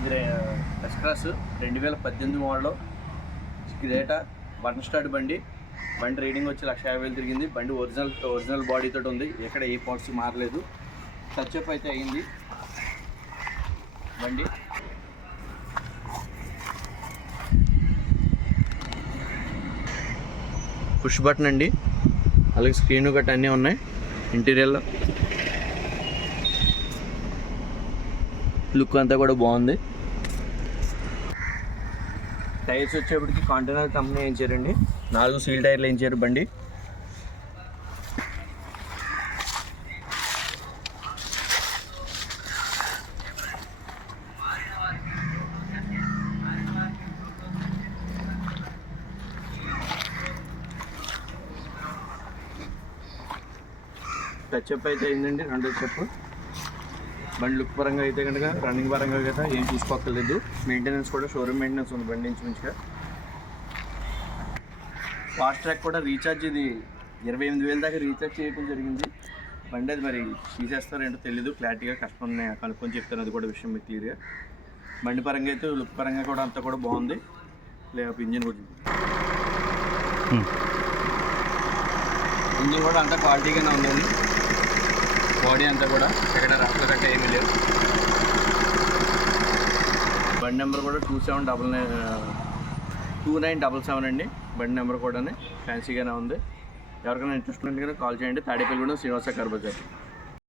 ఇది extras 2018 model గ్రేటా 1 start బండి reading వచ్చి 150,000 తిరిగింది. బండి ఒరిజినల్ బాడీతో ఉంది, ఎక్కడ ఏ పార్ట్స్ మారలేదు. టచ్అప్ అయితే అయ్యింది. బండి పుష్ బటన్ అండి, అలాగే స్క్రీన్ గట్ట అన్నీ ఉన్నాయి. ఇంటీరియర్లో లుక్ అంతా కూడా బాగుంది. టైర్స్ వచ్చేప్పటికి కాంటినెంటల్ కంపెనీ వేయించారండి. 4 సీల్ టైర్లు వేయించారు బండి. టచ్అప్ అయితే అయిందండి, 2 స్టెప్. బండి లుక్ పరంగా అయితే కనుక, రన్నింగ్ పరంగా అయితే ఏం చూసుకోక్కర్లేదు. మెయింటెనెన్స్ కూడా షోరూమ్ మెయింటెనెన్స్ ఉంది బండి నుంచి మంచిగా. ఫాస్ట్ ట్రాక్ కూడా రీఛార్జ్ ఇది 28,000 దాకా రీఛార్జ్ చేయడం జరిగింది. బండి అది మరి తీసేస్తారేంటో తెలీదు, క్లారిటీగా కస్టమర్ని కనుక్కొని చెప్తాను, అది కూడా విషయం మీకు క్లియర్గా. బండి పరంగా అయితే లుక్ పరంగా కూడా అంతా కూడా బాగుంది. లేకపోతే ఇంజిన్ కూడా అంతా క్వాలిటీగానే ఉందండి. బాడీ అంతా కూడా ఎక్కడ రాష్ట్ర కట్ట ఏమీ లేవు. బండి నెంబర్ కూడా 2977 అండి. బండి నెంబర్ కూడా ఫ్యాన్సీగానే ఉంది. ఎవరికైనా ఇంట్రెస్ట్ ఉంటే కాల్ చేయండి. తాడేపల్లిగూడెం శ్రీనివాస కార్ బజార్.